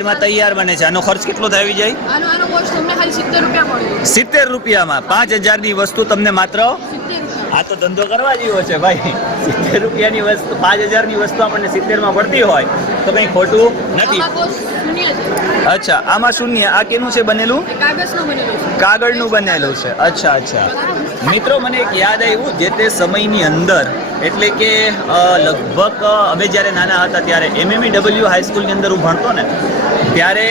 સાઈડમાં તૈયાર બને છે. આનો ખર્ચ કેટલો થઈ જાય? આનો કોસ્ટ તમને ખાલી 70 રૂપિયા પડે. 70 રૂપિયામાં 5000 ની વસ્તુ તમને માત્ર 70. આ તો ધંધો કરવા જેવો છે ભાઈ. 70 રૂપિયાની વસ્તુ 5000 ની વસ્તુ આપણને 70 માં પડતી હોય તો કંઈ ખોટું નથી. આમાં કોસ્ટ શૂન્ય છે. અચ્છા, આમાં શૂન્ય. આ કેનું છે બનેલું? એ કાગળનું બનેલું છે. કાગળનું બનેલું છે. અચ્છા અચ્છા. મિત્રો મને એક યાદ આવ્યું, જે તે સમયની અંદર એટલે કે લગભગ અમે જ્યારે નાના હતા ત્યારે MMEW હાઈસ્કૂલની અંદર હું ભણતો ને ત્યારે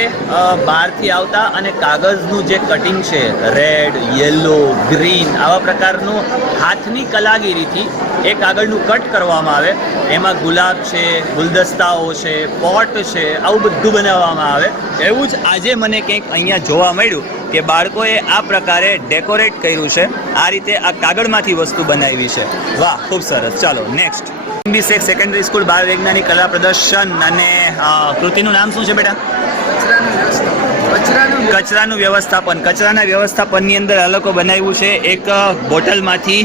બહારથી આવતા અને કાગળનું જે કટિંગ છે રેડ, યલો, ગ્રીન આવા પ્રકારનું હાથની કલાગીરીથી એ કાગળનું કટ કરવામાં આવે. એમાં ગુલાબ છે, ગુલદસ્તાઓ છે, પોટ છે, આવું બધું બનાવવામાં આવે. એવું જ આજે મને કંઈક અહીંયા જોવા મળ્યું કે બાળકોએ આ પ્રકારે ડેકોરેટ કર્યું છે. આ રીતે આ કાગળમાંથી વસ્તુ બનાવી છે. વાહ, ખૂબ સરસ. ચાલો નેક્સ્ટ. MB6 સેકન્ડરી સ્કૂલ બાળ વૈજ્ઞાનિક કલા પ્રદર્શન અને કૃતિનું નામ શું છે બેટા? કચરાનું વ્યવસ્થાપન. કચરાના વ્યવસ્થાપનની અંદર આ લોકો બનાવ્યું છે એક બોટલમાંથી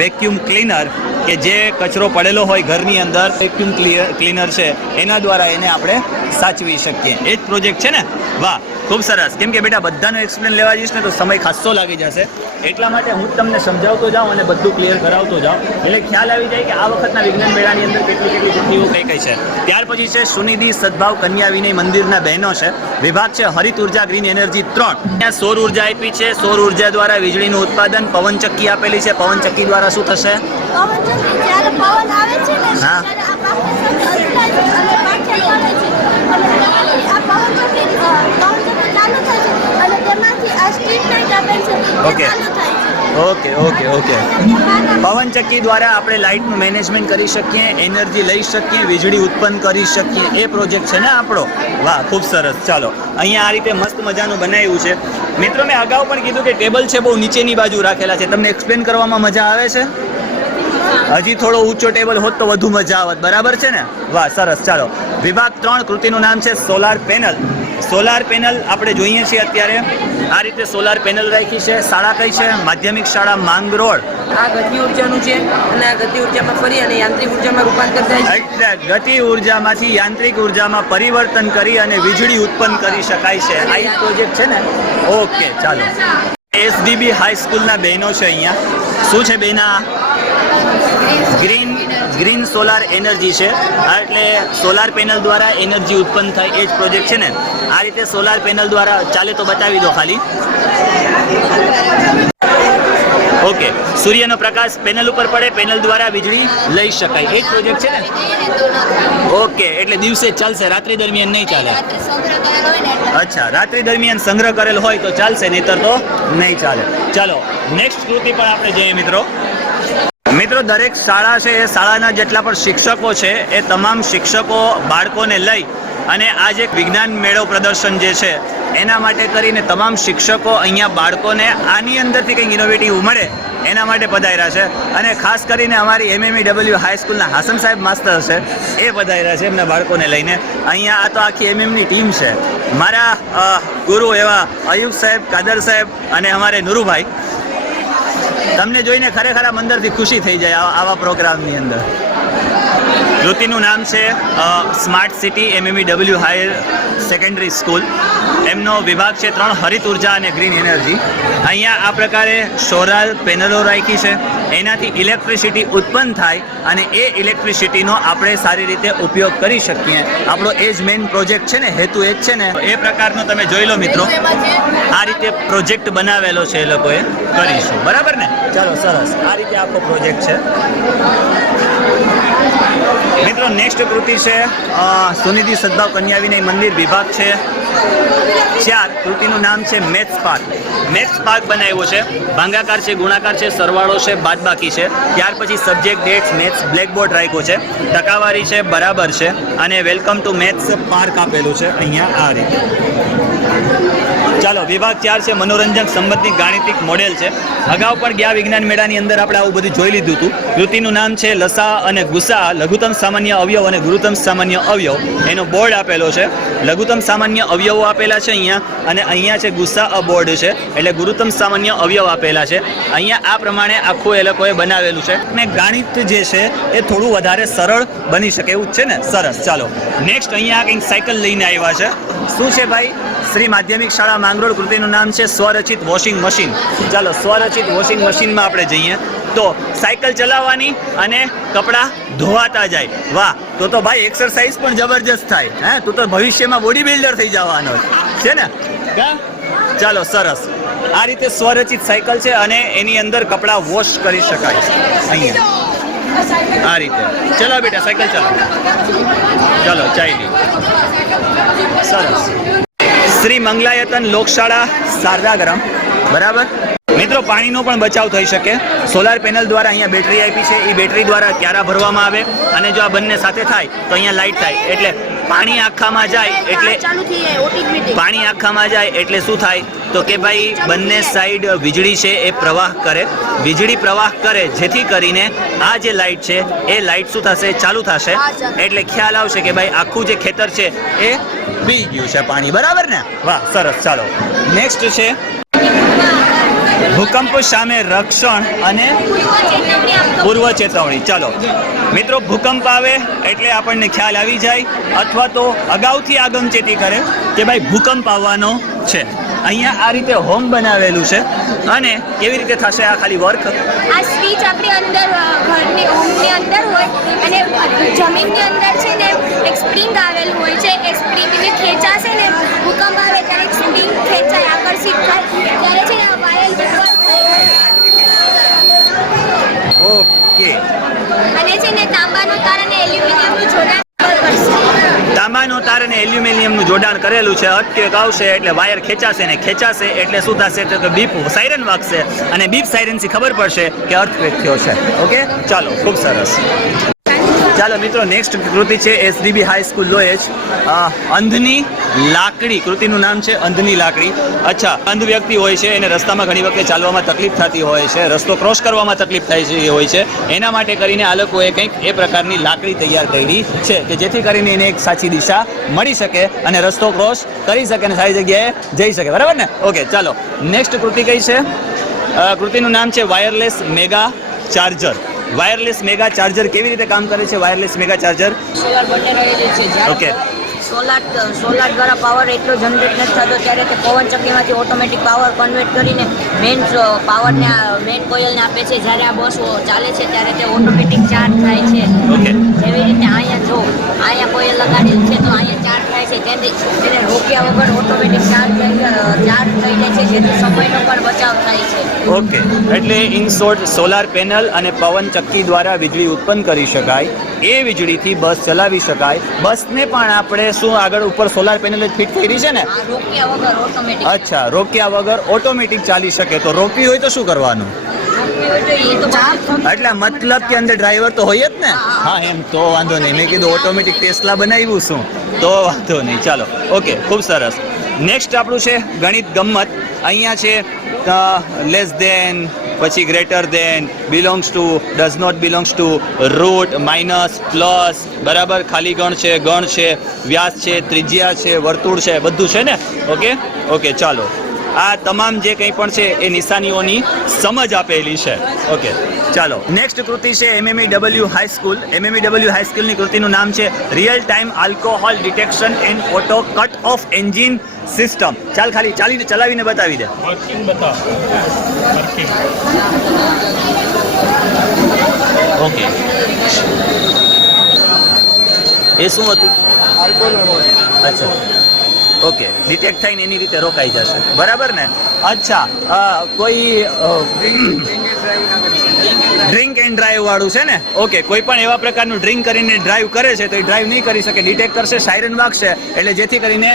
વેક્યુમ ક્લીનર કે જે કચરો પડેલો હોય ઘરની અંદર, વેક્યુમ ક્લીનર છે એના દ્વારા એને આપણે સાચવી શકીએ. એ જ પ્રોજેક્ટ છે ને? વાહ, ખૂબ સરસ. કેમ કે બેટા બધાનો એક્સપ્લેન લેવા જઈશ ને તો સમય ખાસ્સો લાગી જશે, એટલા માટે હું તમને સમજાવતો જાઉં અને બધું ક્લિયર કરાવતો જાઉં એટલે ખ્યાલ આવી જાય કે આ વખતના વિજ્ઞાન મેળાની અંદર કેટલી કૃતિઓ કઈ કઈ છે. ત્યાર પછી છે સુનિધિ સદભાવ કન્યા વિનય મંદિરના બહેનો છે. વિભાગ છે હરિત ઉર્જા ગ્રીન એનર્જી 3. ત્યાં સૌર ઉર્જા આપી છે. સૌર ઉર્જા દ્વારા વીજળીનું ઉત્પાદન. પવનચક્કી આપેલી છે. પવનચક્કી દ્વારા શું થશે? હા, ઓકે ઓકે ઓકે ઓકે. પવનચક્કી દ્વારા આપણે લાઇટનું મેનેજમેન્ટ કરી શકીએ, એનર્જી લઈ શકીએ, વીજળી ઉત્પન્ન કરી શકીએ. એ પ્રોજેક્ટ છે ને આપણો. વાહ, ખૂબ સરસ. ચાલો, અહીંયા આ રીતે મસ્ત મજાનું બનાવ્યું છે. મિત્રો મેં અગાઉ પણ કીધું કે ટેબલ છે બહુ નીચેની બાજુ રાખેલા છે. તમને એક્સપ્લેન કરવામાં મજા આવે છે? હજી થોડો ઊંચો ટેબલ હોત તો વધુ મજા આવત. બરાબર છે ને? વાહ, સરસ. ચાલો, વિભાગ 3 કૃતિનું નામ છે સોલાર પેનલ. સોલાર પેનલ આપણે જોઈએ છીએ અત્યારે આ રીતે સોલાર પેનલ રાખી છે. શાળા કઈ છે? માધ્યમિક શાળા માંગરોળ. આ ગતિ ઉર્જાનું છે અને આ ગતિ ઉર્જામાં ફરી અને યાંત્રિક ઉર્જામાં રૂપાંતર થાય છે. ગતિ ઉર્જામાંથી યાંત્રિક ઉર્જામાં પરિવર્તન કરી અને વીજળી ઉત્પન્ન કરી શકાય છે. આ એક પ્રોજેક્ટ છે ને? ઓકે, ચાલો. SDB હાઈસ્કૂલના બહેનો છે અહીંયા. શું છે બેના? ગ્રીન સોલાર એનર્જી છે. એટલે સોલાર પેનલ દ્વારા એનર્જી ઉત્પન્ન થાય એ જ પ્રોજેક્ટ છે ને? આ રીતે સોલાર પેનલ દ્વારા ચાલે તો બતાવી દો ખાલી. ઓકે, સૂર્યનો પ્રકાશ પેનલ ઉપર પડે, પેનલ દ્વારા વીજળી લઈ શકાય. એ જ પ્રોજેક્ટ છે ને? ઓકે, એટલે દિવસે ચાલશે, રાત્રિ દરમિયાન નહીં ચાલે. અચ્છા, રાત્રિ દરમિયાન સંગ્રહ કરેલ હોય તો ચાલશે, નહીતર તો નહીં ચાલે. ચાલો નેક્સ્ટ કૃતિ પણ આપણે જોઈએ મિત્રો. મિત્રો દરેક શાળા છે એ શાળાના જેટલા પણ શિક્ષકો છે એ તમામ શિક્ષકો બાળકોને લઈ અને આ જે વિજ્ઞાન મેળો પ્રદર્શન જે છે એના માટે કરીને તમામ શિક્ષકો અહીંયા બાળકોને આની અંદરથી કંઈક ઇનોવેટિવ મળે એના માટે પધાર્યા છે. અને ખાસ કરીને અમારી MMEW હાઈસ્કૂલના હાસન સાહેબ માસ્ટર છે એ પધાર્યા છે એમના બાળકોને લઈને. અહીંયા આ તો આખી MMની ટીમ છે. મારા ગુરુ એવા અયુબ સાહેબ, કાદર સાહેબ અને અમારે નુરુભાઈ. તમને જોઈને ખરેખર અંદરથી ખુશી થઈ જાય આવા પ્રોગ્રામની અંદર. કૃતિનું નામ છે smart city MMEW higher secondary school. એમનો વિભાગ છે 3 હરિત ઉર્જા અને ગ્રીન એનર્જી. અહીંયા આ પ્રકારે સોલાર પેનલો રાખી છે. એનાથી ઇલેક્ટ્રિસિટી ઉત્પન્ન થાય અને એ ઇલેક્ટ્રિસિટીનો આપણે સારી રીતે ઉપયોગ કરી શકીએ. આપણો એ જ મેઇન પ્રોજેક્ટ છે ને, હેતુ એ જ છે ને. એ પ્રકારનો તમે જોઈ લો મિત્રો, આ રીતે પ્રોજેક્ટ બનાવેલો છે એ લોકોએ. કરીશું, બરાબર ને? ચાલો, સરસ. આ રીતે આખો પ્રોજેક્ટ છે મિત્રો. નેક્સ્ટ કૃતિ છે સુનિધિ સદભાવ કન્યા વિનય મંદિર. વિભાગ છે 4. કૃતિનું નામ છે મેથ્સ પાર્ક. મેથ્સ પાર્ક બનાવ્યો છે. ભાગાકાર છે, ગુણાકાર છે, સરવાળો છે, બાદબાકી છે. ત્યાર પછી સબ્જેક્ટ, ડેટ્સ, મેથ્સ, બ્લેકબોર્ડ રાખ્યો છે. ટકાવારી છે, બરાબર છે અને વેલકમ ટુ મેથ્સ પાર્ક આપેલું છે અહીંયા આ રીતે. ચાલો વિભાગ 4 છે મનોરંજક સંબંધિત ગાણિતિક મોડેલ છે. અગાઉ પણ ગયા વિજ્ઞાન મેળાની અંદર આપણે આવું બધું જોઈ લીધું હતું. કૃતિનું નામ છે લસા અને ગુસા, લઘુત્તમ સામાન્ય અવયવ અને ગુરુત્તમ સામાન્ય અવયવ. એનો બોર્ડ આપેલો છે. લઘુત્તમ સામાન્ય અવયવો આપેલા છે અહીંયા, અને અહીંયા છે ગુસા બોર્ડ છે, એટલે ગુરુત્તમ સામાન્ય અવયવ આપેલા છે. અહીંયા આ પ્રમાણે આખું એ લોકોએ બનાવેલું છે. અને ગણિત જે છે એ થોડું વધારે સરળ બની શકે એવું છે ને. સરસ. ચાલો નેક્સ્ટ અહીંયા કંઈક સાયકલ લઈને આવ્યા છે. શું છે ભાઈ? શ્રી માધ્યમિક શાળા માંગરોળ. કૃતિનું નામ છે સ્વરચિત વોશિંગ મશીન. ચાલો સ્વરચિત વોશિંગ મશીનમાં આપણે જઈએ તો સાયકલ ચલાવવાની અને કપડાં ધોવાતા જાય. વાહ, તો ભાઈ એક્સરસાઇઝ પણ જબરજસ્ત થાય. હે, તું તો ભવિષ્યમાં બોડી બિલ્ડર થઈ જવાનો છે ને. ચાલો સરસ. આ રીતે સ્વરચિત સાયકલ છે અને એની અંદર કપડાં વોશ કરી શકાય અહીંયા આ રીતે. ચલો બેટા સાયકલ ચલાવો. ચલો ચાલી. સરસ. શ્રી મંગલાયતન લોકશાળા શારદાગ્રામ. બરાબર મિત્રો, પાણીનો પણ બચાવ થઈ શકે. સોલાર પેનલ દ્વારા અહીંયા બેટરી આપી છે. એ બેટરી દ્વારા ક્યારા ભરવામાં આવે અને જો આ બંને સાથે થાય તો અહીંયા લાઇટ થાય. એટલે પાણી આખામાં જાય એટલે શું થાય તો કે ભાઈ બંને સાઈડ વીજળી છે એ પ્રવાહ કરે. વીજળી પ્રવાહ કરે જેથી કરીને આ જે લાઇટ છે એ લાઇટ શું થશે? ચાલુ થશે. એટલે ખ્યાલ આવશે કે ભાઈ આખું જે ખેતર છે એ પી ગયું છે પાણી. બરાબર ને? વાહ સરસ. ચાલો નેક્સ્ટ છે ભૂકંપ સામે રક્ષણ અને પૂર્વ ચેતવણી. ચાલો મિત્રો, ભૂકંપ આવે એટલે આપણને ખ્યાલ આવી જાય અથવા તો અગાઉથી આગમચેતી કરે કે ભાઈ ભૂકંપ આવવાનો છે. અહીંયા આ રીતે હોમ બનાવેલું છે અને કેવી રીતે થશે આ ખાલી વર્ક? આ સ્વિચ આપણી અંદર ઘરની હોમની અંદર હોય અને જમીનની અંદર છે ને એક સ્પ્રિંગ આવેલું હોય છે. એ સ્પ્રિંગને ખેંચાશે ને ભૂકંપ આવે ત્યારે એક સ્પ્રિંગ ખેંચાય, આકર્ષિત થાય ત્યારે છે ને આ વાયર વિકવાલ થાય. ઓકે. અને છે ને તાંબાનો તાર અને એલ્યુમિનિયમનું જોડાણ કરશે. તાંબાનો તાર અને એલ્યુમિનિયમનું જોડાણ કરેલું છે. અર્થક્વેક આવશે એટલે વાયર ખેંચાશે ને ખેંચાશે એટલે શું થશે તો કે બીપ સાયરન વાગશે અને બીપ સાયરનથી ખબર પડશે કે અર્થક્વેક થયો છે. ઓકે ચાલો, ખૂબ સરસ. ચાલો મિત્રો, નેક્સ્ટ કૃતિ છે એસડીબી હાઈસ્કૂલ લોએજ. અંધની લાકડી. કૃતિનું નામ છે અંધની લાકડી. અચ્છા, અંધ વ્યક્તિ હોય છે એને રસ્તામાં ઘણી વખત ચાલવામાં તકલીફ થતી હોય છે, રસ્તો ક્રોસ કરવામાં તકલીફ થાય છે હોય છે. એના માટે કરીને આ લોકોએ કંઈક એ પ્રકારની લાકડી તૈયાર કરી છે કે જેથી કરીને એને એક સાચી દિશા મળી શકે અને રસ્તો ક્રોસ કરી શકે અને સારી જગ્યાએ જઈ શકે. બરાબર ને? ઓકે ચાલો નેક્સ્ટ કૃતિ કઈ છે? કૃતિનું નામ છે wireless mega charger. Wireless mega charger કેવી રીતે કામ કરે છે? વાયરલેસ મેગા ચાર્જર સોલાર બંને રહેલી છે. ઓકે. સોલાર દ્વારા પાવર એટલો જનરેટ નથી થતો ત્યારે તે પવન ચક્કીમાંથી ઓટોમેટિક પાવર કન્વર્ટ કરીને મેઇન પાવરને મેઇન કોઇલને આપે છે. જ્યારે આ બસ ચાલે છે ત્યારે તે ઓટોમેટિક ચાર્જ થાય છે. ઓકે. જેવી રીતે અહીંયા કોઇલ લગાડેલ છે તો અહીંયા ચાર્જ થાય છે. તેને રોક્યા વગર ઓટોમેટિક ચાર્જ થઈ જાય છે, જેથી સમયનો પણ બચાવ થાય છે. ઓકે, એટલે ઇન શોર્ટ સોલાર પેનલ અને પવન ચક્કી દ્વારા વીજળી ઉત્પન્ન કરી શકાય. એ વીજળીથી બસ ચલાવી શકાય. બસને પણ આપણે શું આગળ ઉપર સોલાર પેનલ જ ફિટ કરી છે ને? રોક્યા વગર ઓટોમેટિક. અચ્છા, રોક્યા વગર ઓટોમેટિક ચાલી શકે. તો રોકવી હોય તો શું કરવાનું? એટલે મતલબ કે અંદર ડ્રાઈવર તો હોય જ ને? હા, એમ તો વાંધો નહીં. મેં કીધું ઓટોમેટિક ટેસ્લા બનાવ્યું શું, તો વાંધો નહીં. ચાલો ઓકે, ખૂબ સરસ. નેક્સ્ટ આપણું છે ગણિત ગમ્મત. અહીંયા છે લેસ દેન, પછી greater than, belongs to, does not belongs to, root, minus, plus. બરાબર, ખાલી ગણ છે, વ્યાસ છે, ત્રિજ્યા છે, વર્તુળ છે, બધું છે ને? ઓકે ચાલો. આ તમામ જે કંઈ પણ છે એ નિશાનીઓની સમજ આપેલી છે. ઓકે ચાલો નેક્સ્ટ કૃતિ છે MMEW હાઈસ્કૂલ. MMEW હાઈસ્કૂલની કૃતિનું નામ છે real time alcohol detection and auto cut off engine system. ચાલ ખાલી ચલાવીને બતાવી દે. ઓકે, એ શું હતું? અચ્છા, ઓકે, ડિટેક્ટ થઈને એની રીતે રોકાઈ જશે. બરાબર ને? અચ્છા, કોઈ ડ્રિંક એન્ડ ડ્રાઈવ વાળું છે ને? ઓકે, કોઈ પણ એવા પ્રકારનું ડ્રિંક કરીને ડ્રાઈવ કરે છે તો એ ડ્રાઈવ નહીં કરી શકે, ડિટેક્ટ કરશે, સાયરન વાગશે એટલે જેથી કરીને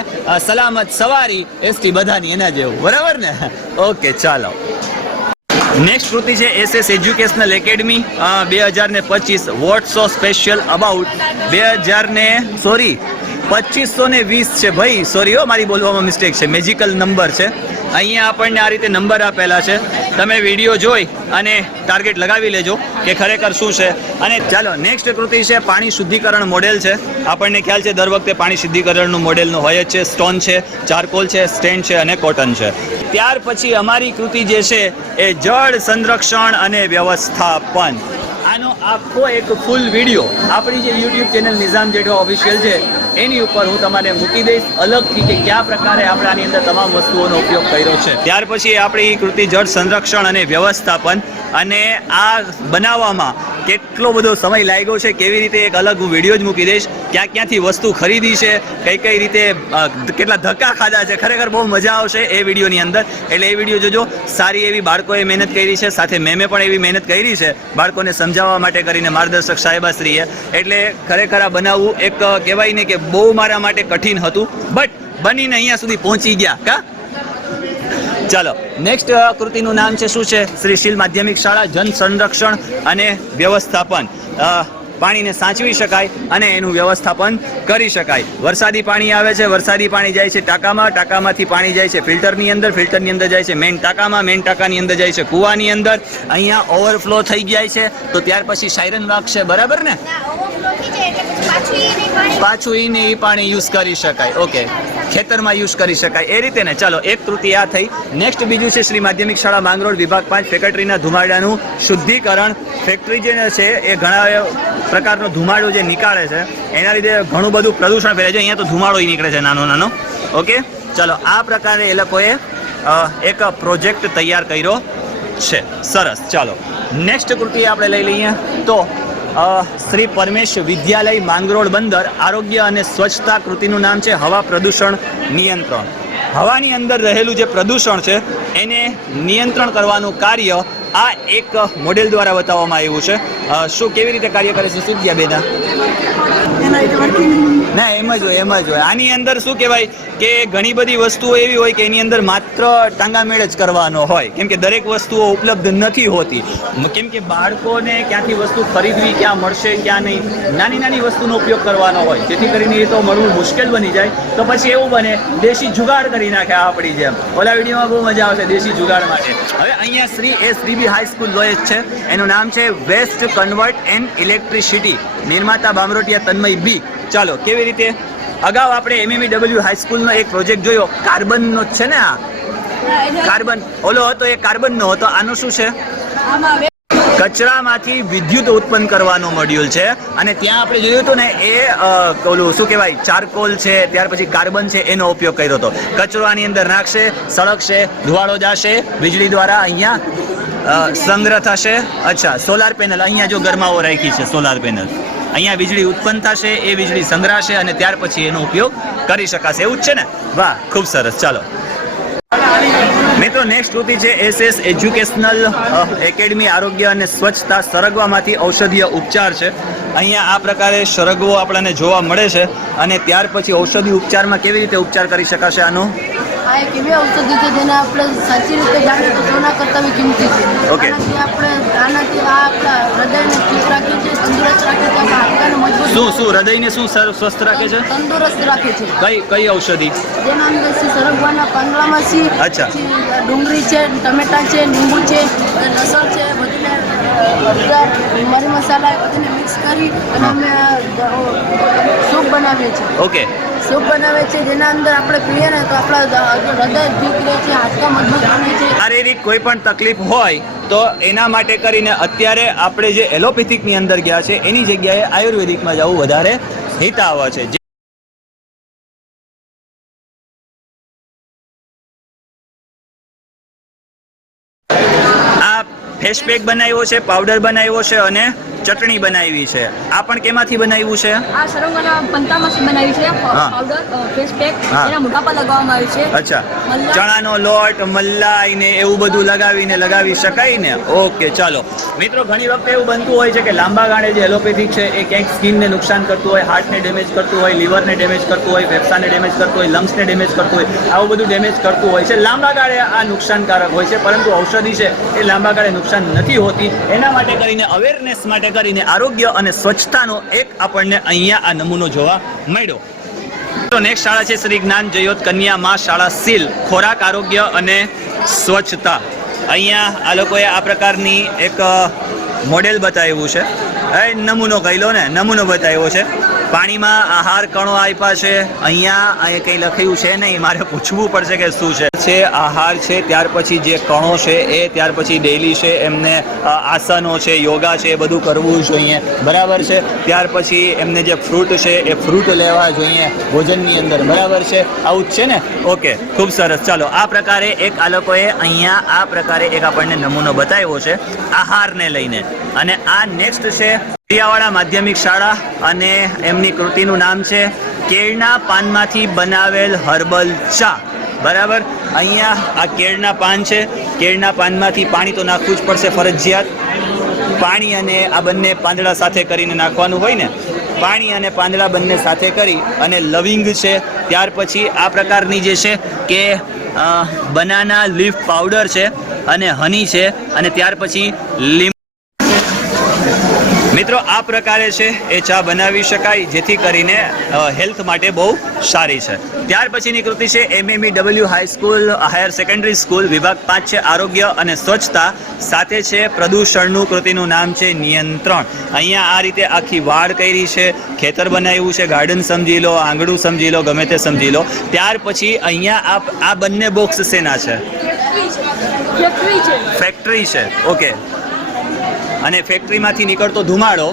સલામત સવારી એસટી બધાની એના જેવું. બરાબર ને? ઓકે ચાલો. નેક્સ્ટ કૃતિ છે SS educational academy 2025 what so special about 2520 છે ભાઈ, સોરી હો, મારી બોલવામાં મિસ્ટેક છે, મેજિકલ નંબર છે. અહીંયા આપણને આ રીતે નંબર આપેલા છે, તમે વિડીયો જોઈ અને ટાર્ગેટ લગાવી લેજો કે ખરેખર શું છે. અને ચાલો નેક્સ્ટ કૃતિ છે પાણી શુદ્ધિકરણ મોડેલ છે. આપણને ખ્યાલ છે દર વખતે પાણી શુદ્ધિકરણનું મોડેલનું હોય જ છે. સ્ટોન છે, ચારકોલ છે, સ્ટેન્ડ છે અને કોટન છે. ત્યાર પછી અમારી કૃતિ જે છે એ જળ સંરક્ષણ અને વ્યવસ્થાપન. આનો આખો એક ફૂલ વિડીયો આપણી જે YouTube channel Nizam Jethwa official છે એની ઉપર હું તમારે મૂકી દઈશ અલગથી કે કયા પ્રકારે આપણે આની અંદર તમામ વસ્તુઓનો ઉપયોગ કર્યો છે. ત્યાર પછી આપણી કૃતિ જળ સંરક્ષણ અને વ્યવસ્થાપન, અને આ બનાવવામાં કેટલો બધો સમય લાગ્યો છે, કેવી રીતે એક અલગ હું વિડીયો જ મૂકી દઈશ. ક્યાંથી વસ્તુ ખરીદી છે, કઈ રીતે કેટલા ધક્કા ખાધા છે, ખરેખર બહુ મજા આવશે એ વિડીયોની અંદર. એટલે એ વિડીયો જોજો. સારી એવી બાળકોએ મહેનત કરી છે, સાથે મેમે પણ એવી મહેનત કરી છે બાળકોને સમજાવવા માટે કરીને માર્ગદર્શક સાહેબાશ્રીએ. એટલે ખરેખર આ બનાવવું એક કહેવાય ને કે બહુ મારા માટે કઠિન હતું, બટ બનીને અહીંયા સુધી પહોંચી ગયા કા. ચાલો નેક્સ્ટ કૃતિનું નામ છે શું છે? શ્રી શીલ માધ્યમિક શાળા જન સંરક્ષણ અને વ્યવસ્થાપન. પાણીને સાચવી શકાય અને એનું વ્યવસ્થાપન કરી શકાય. વરસાદી પાણી આવે છે, વરસાદી પાણી જાય છે ટાંકામાં, ટાંકામાંથી પાણી જાય છે ફિલ્ટરની અંદર, ફિલ્ટરની અંદર જાય છે મેઇન ટાંકામાં, મેઇન ટાંકાની અંદર જાય છે કૂવાની અંદર. અહીંયા ઓવરફ્લો થઈ જાય છે તો ત્યાર પછી સાયરન વાગશે, બરાબર ને? પાછું ઈને એ પાણી યુઝ કરી શકાય. ઓકે, ખેતરમાં યુઝ કરી શકાય એ રીતે ને. ચાલો એક કૃતિ આ થઈ. નેક્સ્ટ બીજું છે શ્રી માધ્યમિક શાળા માંગરોળ વિભાગ 5 ફેક્ટરીના ધુમાડાનું શુદ્ધિકરણ. ફેક્ટરી જે છે એ ઘણા પ્રકારનો ધુમાડો જે નીકાળે છે એના લીધે ઘણું બધું પ્રદૂષણ ફેલાય છે. અહીંયા તો ધુમાડો નીકળે છે નાનો નાનો. ઓકે, ચાલો આ પ્રકારે એ લોકોએ એક પ્રોજેક્ટ તૈયાર કર્યો છે. સરસ. ચાલો નેક્સ્ટ કૃતિ આપણે લઈ લઈએ તો શ્રી પરમેશ વિદ્યાલય માંગરોળ બંદર આરોગ્ય અને સ્વચ્છતા કૃતિનું નામ છે હવા પ્રદૂષણ નિયંત્રણ. હવાની અંદર રહેલું જે પ્રદૂષણ છે એને નિયંત્રણ કરવાનું કાર્ય આ એક મોડેલ દ્વારા બતાવવામાં આવ્યું છે. શું કેવી રીતે કાર્ય કરે છે સુજ્યા બેના? ના એમ જ હોય. આની અંદર શું કહેવાય કે ઘણી બધી વસ્તુઓ એવી હોય કે એની અંદર માત્ર ટાંગામેળ જ કરવાનો હોય, કેમ કે દરેક વસ્તુઓ ઉપલબ્ધ નથી હોતી. કેમ કે બાળકોને ક્યાંથી વસ્તુ ખરીદવી, ક્યાં મળશે ક્યાં નહીં, નાની નાની વસ્તુનો ઉપયોગ કરવાનો હોય, જેથી કરીને એ તો મળવું મુશ્કેલ બની જાય. તો પછી એવું બને દેશી જુગાડ કરી નાખે આપણી જેમ. ઓલા વિડીયોમાં બહુ મજા આવશે દેશી જુગાડ માટે. હવે અહીંયા શ્રી હાઈસ્કૂલ લોયેજ છે, એનું નામ છે વેસ્ટ કન્વર્ટ એન્ડ ઇલેક્ટ્રિસિટી, નિર્માતા બામરોટિયા તન્મય બી. ચાલો કેવી રીતે અગાઉ આપણે MMEW હાઈસ્કૂલનો એક પ્રોજેક્ટ જોયો, કાર્બનનો જ છે ને આ કાર્બન. ઓલો હતો એ કાર્બનનો હતો, આનું શું છે? કચરામાંથી વિદ્યુત ઉત્પન્ન કરવાનો મોડ્યુલ છે. અને ત્યાં આપણે જોયું હતું ને એ ઓલું શું કહેવાય ચારકોલ છે, ત્યાર પછી કાર્બન છે એનો ઉપયોગ કર્યો હતો. કચરો આની અંદર નાખશે, સળગશે, ધુવાળો જશે, વીજળી દ્વારા અહીંયા સંગ્રહ થશે. અચ્છા, સોલાર પેનલ અહીંયા જો ગરમાવો રાખી છે, સોલાર પેનલ અહીંયા વીજળી ઉત્પન્ન થશે, એ વીજળી સંગ્રહાશે અને ત્યાર પછી એનો ઉપયોગ કરી શકાશે. એવું જ છે ને? વાહ, ખૂબ સરસ. ચાલો મિત્રો નેક્સ્ટ કૃતિ છે SS એજ્યુકેશનલ એકેડમી આરોગ્ય અને સ્વચ્છતા સરગવામાંથી ઔષધીય ઉપચાર છે. અહીંયા આ પ્રકારે સરગવો આપણને જોવા મળે છે અને ત્યાર પછી ઔષધિય ઉપચારમાં કેવી રીતે ઉપચાર કરી શકાશે આનો? આ એક એવી ઔષધિ છે જેને આપણે સાચી રીતે જાણીએ તો સોના કરતાં બી કિંમતી છે. ઓકે. આનાથી આ આપણા હૃદયને ફિટ રાખે છે, તંદુરસ્ત રાખે છે, આપણા હાડકાને મજબૂત શું હૃદયને શું સ્વસ્થ રાખે છે? તંદુરસ્ત રાખે છે. કઈ ઔષધિ? જેના અંદર સરગવાના પાંદડામાં છે, અચ્છા. ડુંગળી છે, ટમેટા છે, લીંબુ છે, લસણ છે, બધીને હળદર, મરી મસાલા બધીને મિક્સ કરી અને અમે સૂપ બનાવીએ છીએ. ઓકે. સૂપ બનાવે છે જેના અંદર આપણે પીએ ને તો આપણા હૃદય ઠીક રહે છે, હાડકાં મજબૂત બને છે. શારીરિક કોઈ પણ તકલીફ હોય તો એના માટે કરીને અત્યારે આપણે જે એલોપેથિકની અંદર ગયા છે એની જગ્યાએ આયુર્વેદિકમાં જવું વધારે હિતાવહ છે. આ ફેસ પેક બનાવ્યો છે, પાવડર બનાવ્યો છે અને ચટણી બનાવી છે. આ પણ કેમાંથી બનાવ્યું છે? આ સરંગવાના પંતામાંથી બનાવી છે પાવડર ફેસ પેક, એના મોઢા પર લગાવવામાં આવે છે. અચ્છા, ચણાનો લોટ, મલાઈ ને એવું બધું લગાવી શકાય ને? ઓકે. ચાલો મિત્રો, ઘણી વખતે એવું બનતું હોય છે કે લાંબા ગાળે જે એલોપેથિક છે એ ક્યાંક સ્કિનને નુકસાન કરતું હોય, હાર્ટને ડેમેજ કરતું હોય, લીવરને ડેમેજ કરતું હોય, ફેફસાને ડેમેજ કરતું હોય, લંગ્સને ડેમેજ કરતું હોય, આવું બધું ડેમેજ કરતું હોય છે. લાંબા ગાળે આ નુકસાનકારક હોય છે, પરંતુ ઔષધિ છે એ લાંબા ગાળે નુકસાન નથી હોતી. એના માટે કરીને અવેરનેસ માટે કરીને આરોગ્ય અને સ્વચ્છતાનો એક આપણને અહીંયા આ નમૂનો જોવા મળ્યો. તો નેક્સ્ટ શાળા છે શ્રી જ્ઞાન જયોત કન્યા મા શાળા સીલ, ખોરાક આરોગ્ય અને સ્વચ્છતા. અહીંયા આ લોકોએ આ પ્રકારની એક મોડેલ બતાવ્યું છે. નમૂનો કહી લો ને, નમૂનો બતાવ્યો છે. પાણીમાં આહાર કણો આપ્યા છે. અહીંયા કંઈ લખ્યું છે નહીં, મારે પૂછવું પડશે કે શું છે. આહાર છે, ત્યાર પછી જે કણો છે એ, ત્યાર પછી ડેલી છે એમને આસનો છે, યોગા છે, એ બધું કરવું જોઈએ, બરાબર છે. ત્યાર પછી એમને જે ફ્રૂટ છે એ ફ્રૂટ લેવા જોઈએ ભોજનની અંદર, બરાબર છે. આવું જ છે ને? ઓકે, ખૂબ સરસ. ચાલો, આ પ્રકારે એક આ લોકોએ અહીંયા આ પ્રકારે એક આપણને નમૂનો બતાવ્યો છે આહારને લઈને. અને આ નેક્સ્ટ છે પિયાવાડા માધ્યમિક શાળા અને એમની કૃતિનું નામ છે કેળના પાનમાંથી બનાવેલ હર્બલ ચા, બરાબર. અહીંયા આ કેળના પાન છે. કેળના પાનમાંથી પાણી તો નાખવું જ પડશે ફરજિયાત. પાણી અને આ બંને પાંદડા સાથે કરીને નાખવાનું હોય ને, પાણી અને પાંદડા બંને સાથે કરી અને લવિંગ છે. ત્યાર પછી આ પ્રકારની જે છે કે બનાના લીફ પાવડર છે અને હની છે, અને ત્યાર પછી લીંબુ. મિત્રો, આ પ્રકારે છે એ ચા બનાવી શકાય, જેથી કરીને હેલ્થ માટે બહુ સારી છે. ત્યાર પછીની કૃતિ છે MMEW high school higher secondary school, વિભાગ 5 છે આરોગ્ય અને સ્વચ્છતા, સાથે છે પ્રદૂષણનું. કૃતિનું નામ છે નિયંત્રણ. અહીંયા આ રીતે આખી વાડ કરી છે, ખેતર બનાવ્યું છે, ગાર્ડન સમજી લો, આંગણું સમજી લો, ગમે તે સમજી લો. ત્યાર પછી અહીંયા આ બંને બોક્સ શેના છે? ફેક્ટરી છે. ઓકે. અને ફેક્ટરીમાંથી નીકળતો ધુમાડો,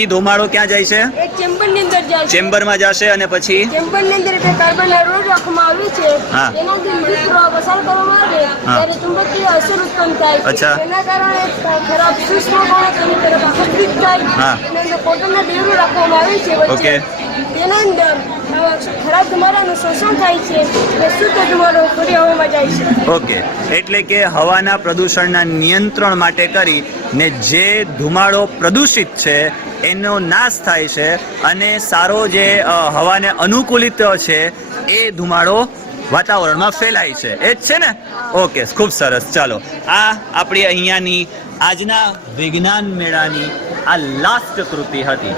એ ધુમાડો ક્યાં જાય છે? એક ચેમ્બરની અંદર જાય છે. ચેમ્બરમાં જશે અને પછી ચેમ્બરની અંદર એટલે કાર્બન રોડ રાખવામાં આવી છે. હા. એનાથી વિદ્યુત પ્રવાહ પસાર કરવામાં આવે ત્યારે ચુંબકીય અસર ઉત્પન્ન થાય છે. અચ્છા. એના કારણે ખરાબ સૂક્ષ્મ કણો તેની તરફ આકર્ષિત થાય. હા. એના અંદર કોટનના ડેરું રાખવામાં આવે છે વચ્ચે. ઓકે. તેના અંદર ખરાબ ધુમાડાનું શોષણ થાય છે અને શુદ્ધ ધુમાડો ફરી હવામાં જાય છે. ઓકે. એટલે કે હવાના પ્રદૂષણના નિયંત્રણ માટે કરી ને જે ધુમાડો પ્રદૂષિત છે એનો નાશ થાય છે, અને સારો જે હવાને અનુકૂલિત છે એ ધુમાડો વાતાવરણમાં ફેલાય છે. એ જ છે ને? ઓકે, ખૂબ સરસ. ચાલો, આ આપણી અહીંયાની આજના વિજ્ઞાન મેળાની આ લાસ્ટ કૃતિ હતી.